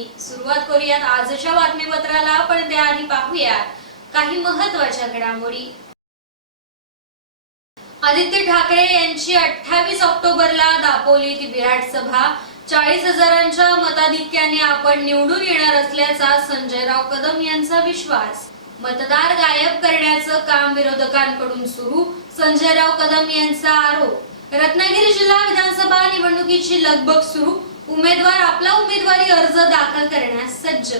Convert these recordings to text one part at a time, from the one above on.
बातमी सुरुवात करूयात आजच्या बातमीपत्राला, पण त्याआधी पाहूयात काही महत्त्वाच्या घडामोडी। आदित्य ठाकरे यांची 28 ऑक्टोबरला दापोलीत विराट सभा। 40,000च्या मताधिक्याने आपण निवडून येणार असल्याचा संजयराव कदम यांचा विश्वास। मतदार गायब करण्याचं काम विरोधकांकडून सुरू, संजयराव कदम यांचा आरोप। रत्नागिरी जिल्हा विधानसभा निवडणुकीची लगबग सुरू, उमेदवार आपला उमेदवारी अर्ज दाखल करण्यास सज्ज।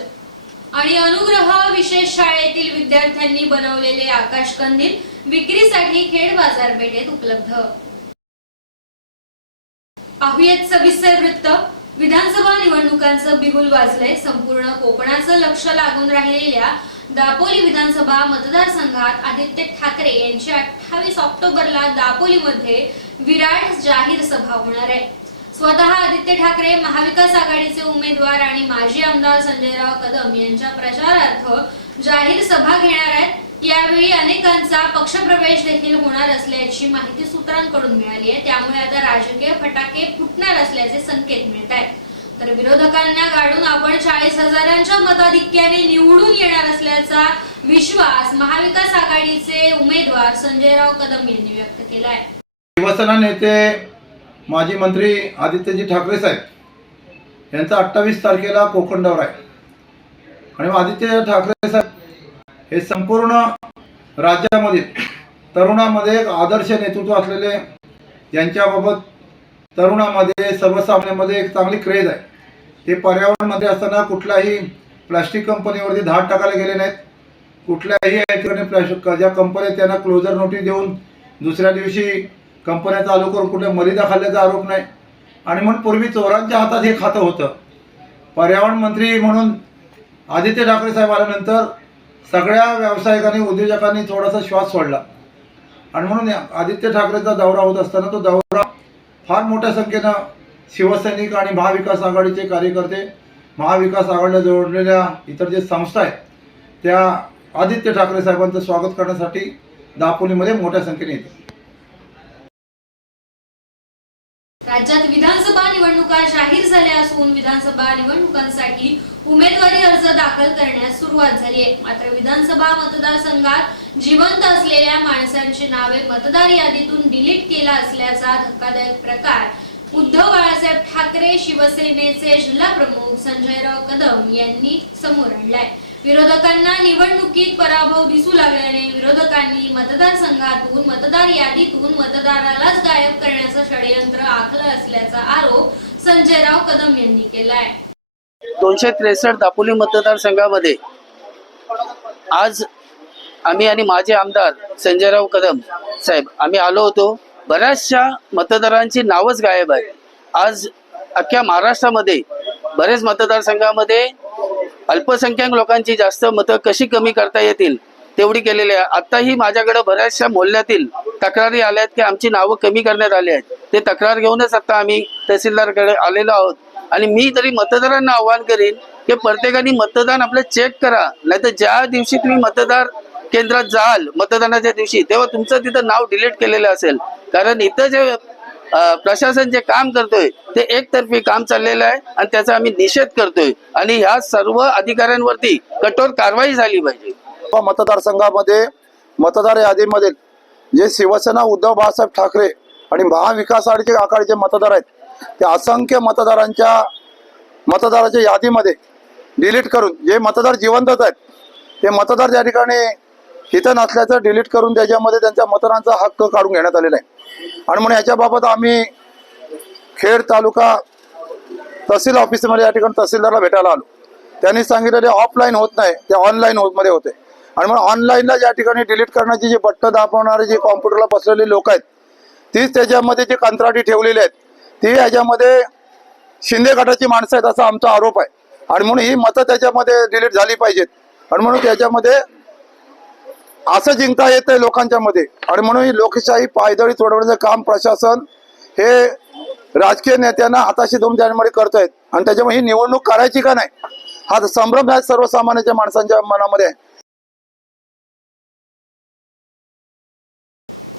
आणि अनुग्रह विशेष शाळेतील विद्यार्थ्यांनी बनवलेले आकाशकंदील विक्रीसाठी खेड बाजारपेठेत उपलब्ध। पाहुयात सविस्तर वृत्त। विधानसभा निवडणुकांचं बिगुल वाजलंय। संपूर्ण कोकणाचं लक्ष लागून राहिलेल्या दापोली विधानसभा मतदारसंघात आदित्य ठाकरे यांची 28 ऑक्टोबरला दापोलीमध्ये विराट जाहीर सभा होणार आहे। स्वतः आदित्य ठाकरे, महाविकास आघाडीचे उमेदवार आणि माजी आमदार संजयराव कदम यांच्या प्रचारार्थ जाहीर सभा घेणार आहेत। यावेळी अनेकांचा पक्षप्रवेश देखील होणार असल्याची माहिती सूत्रांकडून मिळाली आहे। त्यामुळे आता राजकीय फटाके फुटणार असल्याचे संकेत मिळत आहेत। तर विरोधकांना गाडून आपण 40,000च्या मताधिक्याने निवडून येणार असल्याचा विश्वास महाविकास आघाडीचे उमेदवार संजयराव कदम यांनी व्यक्त केला आहे। शिवसेना नेते माजी मंत्री आदित्यजी ठाकरे साहेब यांचा 28 तारखेला कोकण दौरा आहे आणि आदित्य ठाकरे साहेब हे संपूर्ण राज्यामध्ये तरुणामध्ये एक आदर्श नेतृत्व असलेले, यांच्याबाबत तरुणामध्ये सर्वसामान्यांमध्ये एक चांगली क्रेज आहे। ते पर्यावरणमध्ये असताना कुठल्याही प्लास्टिक कंपनीवरती धाड टाकायला गेले नाहीत। कुठल्याही ठिकाणी प्लास्टिक ज्या कंपन्या त्यांना क्लोजर नोटीस देऊन दुसऱ्या दिवशी कंपन्या चालू करून कुठे मलिदा खाल्ल्याचा आरोप नाही। आणि म्हणून पूर्वी चोरांच्या हातात हे खातं होतं। पर्यावरण मंत्री म्हणून आदित्य ठाकरे साहेब आल्यानंतर सगळ्या व्यावसायिकांनी, उद्योजकांनी थोडासा श्वास सोडला आणि म्हणून आदित्य ठाकरेचा दौरा होत असताना तो दौरा फार मोठ्या संख्येनं शिवसैनिक आणि महाविकास आघाडीचे कार्यकर्ते, महाविकास आघाडीला जोडलेल्या इतर जे संस्था आहेत त्या आदित्य ठाकरे साहेबांचं स्वागत करण्यासाठी दापोलीमध्ये मोठ्या संख्येने येतात। राज्यात विधानसभा निवडणुका जाहीर झाल्या असून विधानसभा निवडणुकांसाठी उमेदवारी अर्ज दाखल करण्यास सुरुवात झाली आहे। मात्र विधानसभा मतदारसंघात जिवंत असलेल्या माणसांची नावे मतदार यादीतून डिलीट केला असल्याचा धक्कादायक प्रकार उद्धव बाळासाहेब ठाकरे शिवसेनेचे जिल्हा प्रमुख संजयराव कदम यांनी समोर आणलाय। विरोधकांना निवडणुकीत पराभव दिसू लागल्याने विरोधकांनी मतदारसंघातून मतदार यादीतून मतदारालाच गायब करण्याचं षडयंत्र आखलं असल्याचा आरोप संजयराव कदम यांनी केलाय। 263 दापोली मतदारसंघामध्ये आज आम्ही आणि माझे आमदार संजयराव कदम साहेब आम्ही आलो होतो। बऱ्याचशा मतदारांची नावच गायब आहे। आज अख्ख्या महाराष्ट्रामध्ये बरेच मतदारसंघामध्ये अल्पसंख्याक लोकांची जास्त मतं कशी कमी करता येतील तेवढी केलेली आहे। आताही माझ्याकडे बऱ्याचशा मोहल्ल्यातील तक्रारी आल्या आहेत की आमची नावं कमी करण्यात आली आहेत। ते तक्रार घेऊनच आता आम्ही तहसीलदारकडे आलेलो आहोत। आणि मी तरी मतदारांना आवाहन करीन की प्रत्येकाने मतदान आपलं चेक करा, नाहीतर ज्या दिवशी तुम्ही मतदार केंद्रात जाल मतदानाच्या दिवशी तेव्हा तुमचं तिथं नाव डिलीट केलेलं असेल। कारण इथं जे प्रशासन जे काम करतोय ते एकतर्फी काम चाललेलं आहे आणि त्याचा आम्ही निषेध करतोय आणि ह्या सर्व अधिकाऱ्यांवरती कठोर कारवाई झाली पाहिजे। मतदारसंघामध्ये मतदार यादीमध्ये जे शिवसेना उद्धव बाळासाहेब ठाकरे आणि महाविकास आघाडीचे मतदार आहेत त्या असंख्य मतदाराच्या यादीमध्ये डिलीट करून जे मतदार जिवंत आहेत ते मतदार त्या ठिकाणी इथं नसल्याचं डिलीट करून त्याच्यामध्ये त्यांच्या मतदानाचा हक्क काढून घेण्यात आलेला आहे। आणि म्हणून याच्याबाबत आम्ही खेड तालुका तहसील ऑफिसमध्ये या ठिकाणी तहसीलदारला भेटायला आलो। त्यांनी सांगितलं ते ऑफलाईन होत नाही, ते ऑनलाईन मध्ये होते। आणि म्हणून ऑनलाईनला ज्या ठिकाणी डिलीट करण्याची जी बटणं दाबवणारे जे कॉम्प्युटरला बसलेले लोक आहेत तीच त्याच्यामध्ये जे कंत्राटी ठेवलेले आहेत ती याच्यामध्ये शिंदे गटाची माणसं आहेत असा आमचा आरोप आहे। आणि म्हणून ही मतं त्याच्यामध्ये डिलीट झाली पाहिजेत आणि म्हणून त्याच्यामध्ये असं जिंकता येतंय लोकांच्या मध्ये। आणि म्हणून ही लोकशाही पायदळी तोडवण्याचं काम प्रशासन हे राजकीय नेत्यांना हाताशी धरून त्यामध्ये करतायत आणि त्याच्यामुळे ही निवडणूक करायची का नाही हा संभ्रम आहे सर्वसामान्यांच्या माणसांच्या मनामध्ये।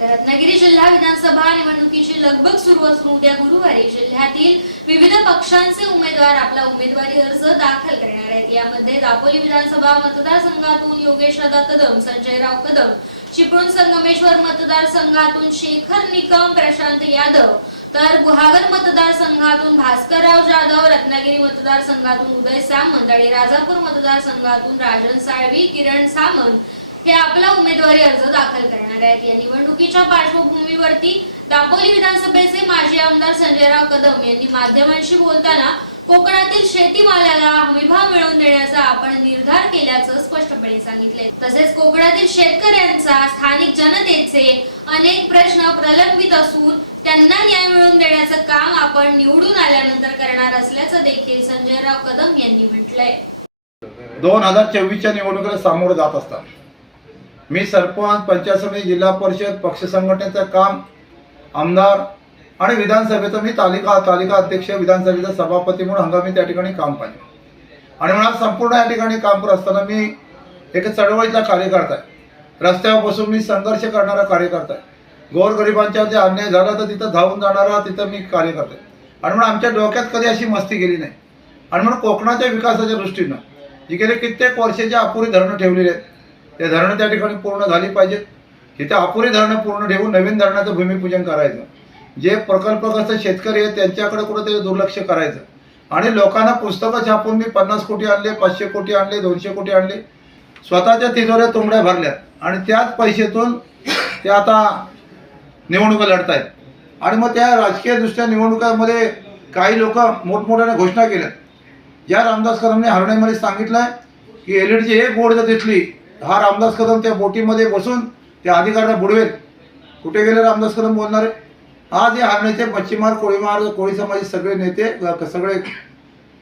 तर रत्नागिरी जिल्हा विधानसभा निवडणुकीची लगबग सुरू असून उद्या गुरुवारी जिल्ह्यातील विविध पक्षांचे उमेदवार आपला उमेदवारी अर्ज दाखल करणार आहेत। यामध्ये दापोली विधानसभा मतदारसंघातून योगेशदादा कदम, संजयराव कदम, चिपळूण संगमेश्वर मतदारसंघातून शेखर निकम, प्रशांत यादव, तर गुहागर मतदारसंघातून भास्करराव जाधव, रत्नागिरी मतदारसंघातून उदय सामंत आणि राजापूर मतदारसंघातून राजन साळवी, किरण सामंत हे आपला उमेदवारी अर्ज दाखल करणार आहेत। या निवडणुकीच्या पार्श्वभूमीवरती दापोली विधानसभेचे माजी आमदार संजयराव कदम यांनी माध्यमांशी बोलताना कोकणातील शेतीमालाला हमीभाव मिळवून देण्याचा आपण निर्धार केल्याचं स्पष्टपणे सांगितले। तसेच कोकणातील शेतकऱ्यांचा, स्थानिक जनतेचे अनेक प्रश्न प्रलंबित असून त्यांना न्याय मिळवून देण्याचं काम आपण निवडून आल्यानंतर करणार असल्याचं देखील संजयराव कदम यांनी म्हटलंय। 2024च्या निवडणुकीला सामोरं जात असताना मी सरपंच, पंचायत समिती, जिल्हा परिषद, पक्ष संघटनेचं काम, आमदार आणि विधानसभेचं मी तालिका अध्यक्ष, विधानसभेचा सभापती म्हणून हंगामी त्या ठिकाणी काम पाहिजे। आणि मला संपूर्ण या ठिकाणी काम करत असताना मी एक चळवळीचा कार्यकर्ता आहे। रस्त्यावर बसून मी संघर्ष करणारा कार्यकर्ता आहे। गोरगरिबांच्या जे अन्याय झाला तर तिथं धावून जाणारा तिथं मी कार्यकर्ता आहे। आणि म्हणून आमच्या डोक्यात कधी अशी मस्ती गेली नाही। आणि म्हणून कोकणाच्या विकासाच्या दृष्टीनं जी गेले कित्येक वर्षाची अपुरी धरणं ठेवलेली आहेत, ते धरणं त्या ठिकाणी पूर्ण झाली पाहिजेत। तिथे अपुरी धरणं पूर्ण ठेवून नवीन धरणाचं भूमिपूजन करायचं। जे प्रकल्पग्रस्त शेतकरी आहेत त्यांच्याकडे कुठेतरी दुर्लक्ष करायचं। आणि लोकांना पुस्तकं छापून मी 50 कोटी आणले, 500 कोटी आणले, 200 कोटी आणले, स्वतःच्या तिजोऱ्या तुंबड्या भरल्यात आणि त्याच पैशातून ते आता निवडणुका लढतायत। आणि मग त्या राजकीय दृष्ट्या निवडणुकांमध्ये काही लोक मोठमोठ्याने घोषणा केल्या। ज्या रामदास कदमने हरण्यामध्ये सांगितलंय की एलईडीची एक बोट जर दिसली, हा रामदास कदम त्या बोटीमध्ये बसून त्या अधिकाऱ्यांना बुडवेल। कुठे गेले रामदास कदम बोलणारे? आज हे हरण्याचे मच्छीमार, कोळी समाजाचे सगळे नेते, सगळे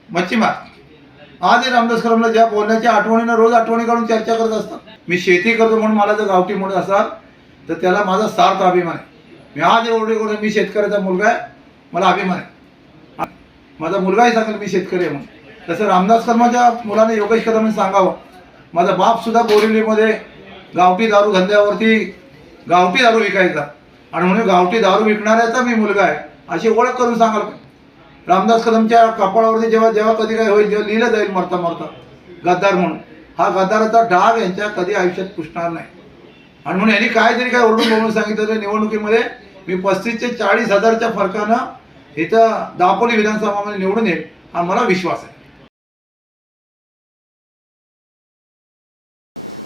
मच्छीमार आज हे रामदास कदमला ज्या बोलण्याच्या आठवणीनं रोज आठवणी काढून चर्चा करत असतात। मी शेती करतो म्हणून मला जर गावठी म्हणत असाल तर त्याला माझा सार्थ अभिमान आहे। मी आज एवढे मी शेतकऱ्याचा मुलगा आहे, मला अभिमान आहे। माझा मुलगाही सांगेल मी शेतकरी आहे म्हणून। तसं रामदास कदमाच्या मुलाने, योगेश कदमने सांगावं, माझा बाप सुद्धा बोरिवलीमध्ये गावठी दारू धंद्यावरती गावठी दारू विकायचा आणि म्हणून गावठी दारू विकणाऱ्याचा मी मुलगा आहे अशी ओळख करून सांगाल पाहिजे। रामदास कदमच्या कपाळावरती जेव्हा कधी काय होईल, जेव्हा लिहिलं जाईल मरता मरता गद्दार म्हणून, हा गद्दाराचा डाग यांच्या कधी आयुष्यात पुसणार नाही। आणि म्हणून यांनी काहीतरी काय ओरडून बोलून सांगितलं निवडणुकीमध्ये मी 35 ते 40 हजारच्या फरकानं इथं दापोली विधानसभामध्ये निवडून येईल हा मला विश्वास आहे।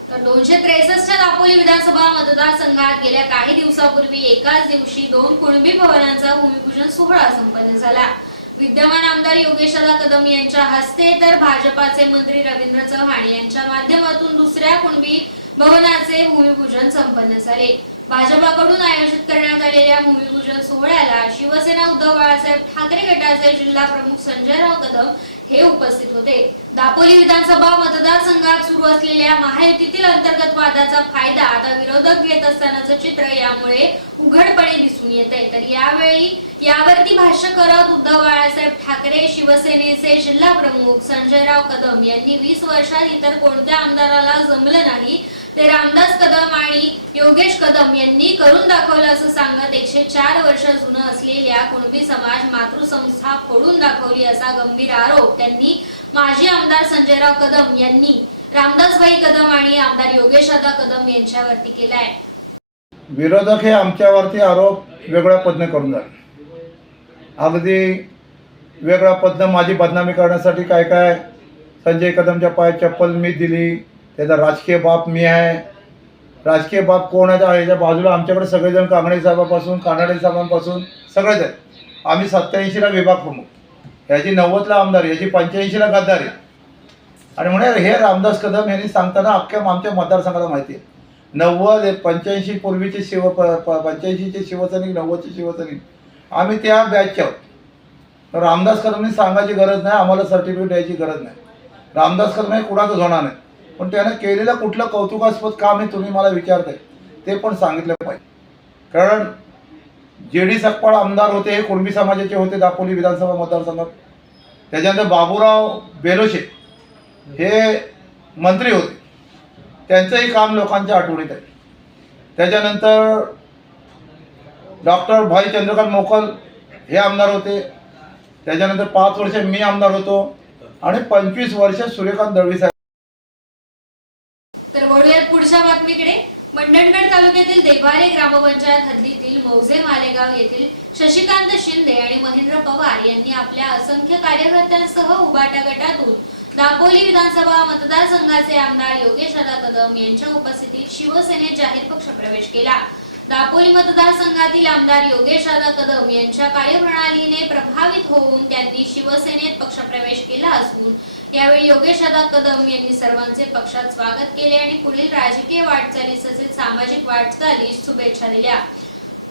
तर 263 दापोली विधानसभा मतदारसंघात गेल्या काही दिवसापूर्वी एकाच दिवशी 2 कुणबी भवनांचा भूमिपूजन सोहळा संपन्न झाला। विद्यमान आमदार योगेशदादा कदम यांच्या हस्ते तर भाजपाचे मंत्री रवींद्र चव्हाण यांच्या माध्यमातून दुसऱ्या कुणबी भवनाचे भूमिपूजन संपन्न झाले। भाजपाकडून आयोजित करण्यात आलेल्या भूमिपूजन सोहळ्याला शिवसेना उद्धव बाळासाहेब ठाकरे गटाचे जिल्हा प्रमुख संजयराव कदम हे उपस्थित होते। दापोली विधानसभा मतदारसंघात सुरू असलेल्या महायुतीतील अंतर्गत वादाचा फायदा आता विरोधक घेत असतानाचं चित्र यामुळे उघडपणे दिसून येते। तर यावरती भाष्य करत उद्धव बाळासाहेब ठाकरे, शिवसेनेचे जिल्हा प्रमुख संजयराव कदम यांनी 20 वर्षात इतर कोणत्या आमदाराला जमलं नाही ते रामदास कदम आणि योगेश कदम यांनी करून दाखवलं असं सांगत 104 वर्ष जुनं असलेल्या कुणबी समाज मातृसंस्था फोडून दाखवली असा गंभीर आरोप त्यांनी माजी आमदार संजयराव कदम यांनी रामदासभाई कदम आणि आमदार योगेशदादा कदम यांच्यावरती केलाय। विरोधक हे आमच्यावरती आरोप वेगळ्या पद्धतीने करून झाले, अगदी वेगळ्या पद्धतीने माझी बदनामी करण्यासाठी काय काय संजय कदमच्या पायात चप्पल मी दिली, त्याचा राजकीय बाप मी आहे। राजकीय बाप कोण आहे? याच्या बाजूला आमच्याकडे सगळेजण कांगणे साहेबापासून, कानाडे साहेबांपासून सगळेच आहेत। आम्ही 87ला विभाग प्रमुख, याची 90ला आमदार, याची 85ला गद्दारी। आणि म्हणे हे रामदास कदम यांनी सांगताना अख्ख्या आमच्या मतदारसंघाला माहिती आहे 90 85 पूर्वीचे 85चे शिवसैनिक, 90चे शिवसैनिक आम्ही त्या बॅचचे आहोत। रामदास कदमने सांगायची गरज नाही, आम्हाला सर्टिफिकेट द्यायची गरज नाही। रामदास कदम हे कुणाचंच होणार नाही, पण त्यानं केलेलं कुठलं कौतुकास्पद काम हे तुम्ही मला विचारताय ते पण सांगितलं पाहिजे। कारण JD सकपाळ आमदार होते, हे कुणबी समाजाचे होते दापोली विधानसभा मतदारसंघात। त्याच्यानंतर बाबूराव बेलोशे हे मंत्री होते, त्यांचंही काम लोकांच्या आठवणीत आहे। त्याच्यानंतर डॉक्टर भाई चंद्रकांत मोकल हे आमदार होते, त्याच्यानंतर 5 वर्ष मी आमदार होतो आणि 25 वर्ष सूर्यकांत दळवी साहेब. तर वळूयात पुढच्या बातमीकडे. मंडणगड तालुक्यातील देवारे ग्रामपंचायत हद्दीतील मौजे मालेगाव येथील शशिकांत शिंदे आणि महेंद्र पवार यांनी आपल्या असंख्य कार्यकर्त्यांसह उबाटा गटातून दापोली विधानसभा मतदारसंघाचे आमदार योगेश दादा कदम यांच्या उपस्थितीत शिवसेनेत जाहीर पक्ष प्रवेश केला. दापोली मतदारसंघातील आमदार योगेश दादा कदम यांच्या कार्यप्रणालीने प्रभावित होऊन त्यांनी शिवसेनेत पक्षप्रवेश केला असून यावेळी योगेश दादा कदम यांनी सर्वांचे पक्षात स्वागत केले आणि पुढील राजकीय वाटचालीस तसेच सामाजिक वाटचालीस शुभेच्छा दिल्या.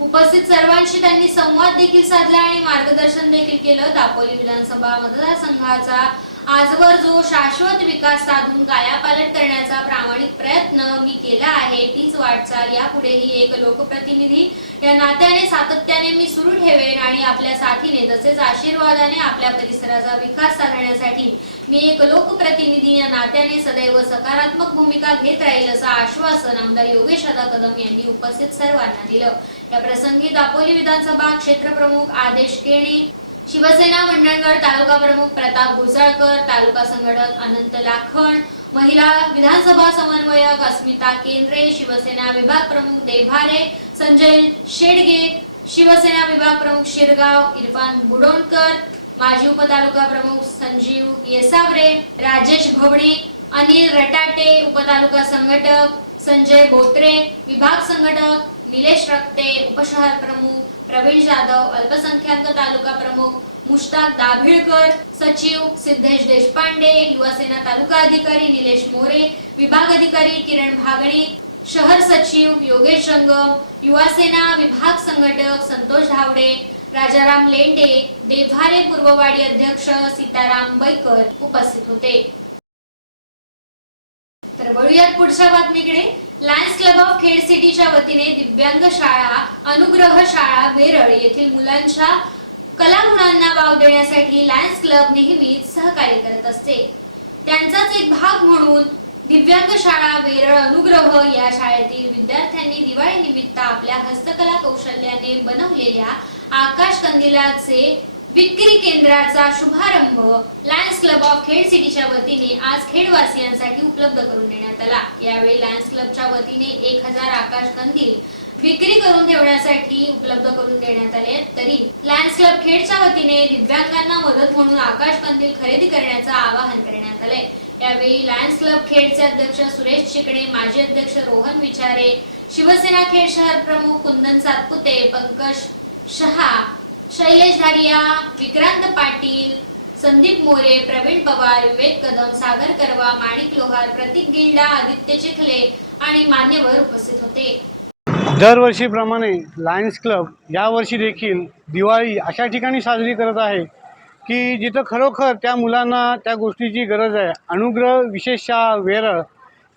उपस्थित सर्वांशी त्यांनी संवाद देखील साधला आणि मार्गदर्शन देखील केलं. दापोली विधानसभा मतदारसंघाचा आजवर जो शाश्वत विकास साधून कायापालट करण्याचा प्रामाणिक प्रयत्न मी केला आहे, तीच वाटचाल यापुढेही एक लोकप्रतिनिधी या नात्याने सातत्याने मी सुरू ठेवेन आणि आपल्या साथीने तसेच आशीर्वादाने आपल्या परिसराचा विकास साधण्यासाठी मी एक लोकप्रतिनिधी या नात्याने सदैव सकारात्मक भूमिका घेत राहील असं आश्वासन आमदार योगेश दादा कदम यांनी उपस्थित सर्वांना दिलं. या प्रसंगी दापोली विधानसभा क्षेत्र प्रमुख आदेश केणी, शिवसेना मंडणगड तालुका प्रमुख प्रताप घोसाळकर, तालुका संघटक अनंत लाखण, महिला विधानसभा समन्वयक अस्मिता केंद्रे, शिवसेना विभाग प्रमुख देभारे संजय शेडगे, शिवसेना विभाग प्रमुख शिरगाव इरफान बुडोणकर, माजी उपतालुका प्रमुख संजीव येसावरे, राजेश भवणे, अनिल रटाटे, उपतालुका संघटक संजय बोत्रे, विभाग संघटक निलेश रक्ते, उपशहर प्रमुख प्रवीण जाधव, अल्पसंख्याक तालुका प्रमुख मुश्ताक दाभिळकर, सचिव सिद्धेश देशपांडे, युवासेना तालुका अधिकारी निलेश मोरे, विभाग अधिकारी किरण भागणे, शहर सचिव योगेश रंगम, युवासेना विभाग संघटक संतोष धावडे, राजाराम लेंडे, देभारे पूर्ववाडी अध्यक्ष सीताराम बैकर उपस्थित होते. तर वळूयात पुढच्या बातमीकडे. लायन्स क्लब ऑफ खेड सिटीच्या वतीने दिव्यांग शाळा अनुग्रह शाळा वेरळ येथील मुलांच्या कलागुणांना वाव देण्यासाठी लायन्स क्लब नेहमीच सहकार्य करत असते. त्यांचाच एक भाग म्हणून दिव्यांग शाळा वेरळ अनुग्रह या शाळेतील विद्यार्थ्यांनी दिवाळी निमित्त आपल्या हस्तकला कौशल्याने बनवलेल्या आकाश कंदिलाचे विक्री केंद्राचा शुभारंभ लायन्स क्लब ऑफ खेड सिटीच्या वतीने आज खेडवासियांसाठी उपलब्ध करून देण्यात आला. यावेळी लायन्स क्लबच्या वतीने 1000 आकाश कंदील विक्री करून ठेवण्यासाठी उपलब्ध करून देण्यात आले. तरी लायन्स क्लब खेडच्या वतीने दिव्यांगांना मदत म्हणून आकाश कंदील खरेदी करण्याचं आवाहन करण्यात आले. यावेळी लायन्स क्लब खेडचे अध्यक्ष सुरेश चिकणे, माजी अध्यक्ष रोहन विचारे, शिवसेना खेड शहर प्रमुख कुंदन सातपुते, पंकज शहा, शैलेश धारिया, विक्रांत पाटील, संदीप मोरे, प्रवीण पवार, विवेक कदम, सागर करवा, माणिक लोहार, प्रतीक गिल्डा, आदित्य चिखले आणि मान्यवर उपस्थित होते. दरवर्षीप्रमाणे लायन्स क्लब यावर्षी देखील दिवाळी अशा ठिकाणी साजरी करत आहे की जिथं खरोखर त्या मुलांना त्या गोष्टीची गरज आहे. अनुग्रह विशेष शाळा वेरळ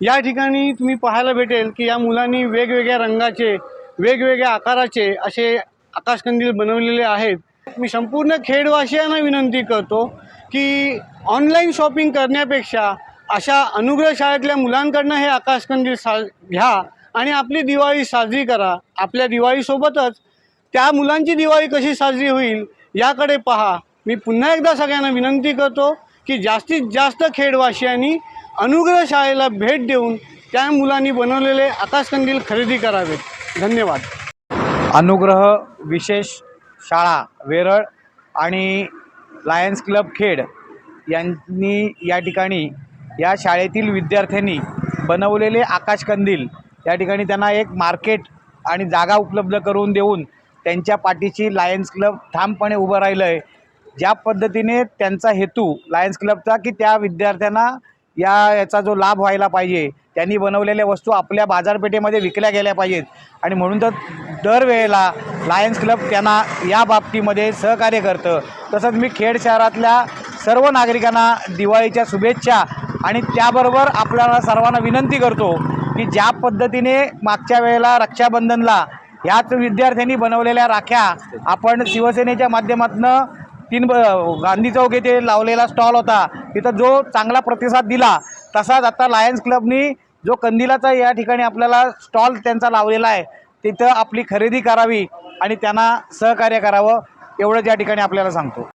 या ठिकाणी तुम्ही पाहायला भेटेल की या मुलांनी वेगवेगळ्या रंगाचे वेगवेगळ्या आकाराचे असे आकाशकंदील बनवलेले आहेत. मी संपूर्ण खेडवासियांना विनंती करतो की ऑनलाईन शॉपिंग करण्यापेक्षा अशा अनुग्रह शाळेतल्या मुलांकडनं हे आकाशकंदील घ्या आणि आपली दिवाळी साजरी करा. आपल्या दिवाळीसोबतच त्या मुलांची दिवाळी कशी साजरी होईल याकडे पहा. मी पुन्हा एकदा सगळ्यांना विनंती करतो की जास्तीत जास्त खेडवासियांनी अनुग्रह शाळेला भेट देऊन त्या मुलांनी बनवलेले आकाशकंदील खरेदी करावेत. धन्यवाद. अनुग्रह विशेष शाळा वेरळ आणि लायन्स क्लब खेड यांनी या ठिकाणी या शाळेतील विद्यार्थ्यांनी बनवलेले आकाशकंदील या ठिकाणी त्यांना एक मार्केट आणि जागा उपलब्ध करून देऊन त्यांच्या पाठीशी लायन्स क्लब ठामपणे उभं राहिलं आहे. ज्या पद्धतीने त्यांचा हेतू लायन्स क्लबचा की त्या विद्यार्थ्यांना याचा जो लाभ व्हायला पाहिजे, त्यांनी बनवलेल्या वस्तू आपल्या बाजारपेठेमध्ये विकल्या गेल्या पाहिजेत आणि म्हणून तर दरवेळेला लायन्स क्लब त्यांना या बाबतीमध्ये सहकार्य करतं. तसंच मी खेड शहरातल्या सर्व नागरिकांना दिवाळीच्या शुभेच्छा आणि त्याबरोबर आपल्याला सर्वांना विनंती करतो की ज्या पद्धतीने मागच्या वेळेला रक्षाबंधनला ह्याच विद्यार्थ्यांनी बनवलेल्या राख्या आपण शिवसेनेच्या माध्यमातून गांधी चौक येथे लावलेला स्टॉल होता, तिथं जो चांगला प्रतिसाद दिला तसाच आता लायन्स क्लबनी जो कंदिलाचा या ठिकाणी आपल्याला स्टॉल त्यांचा लावलेला आहे तिथं आपली खरेदी करावी आणि त्यांना सहकार्य करावं एवढंच या ठिकाणी आपल्याला सांगतो.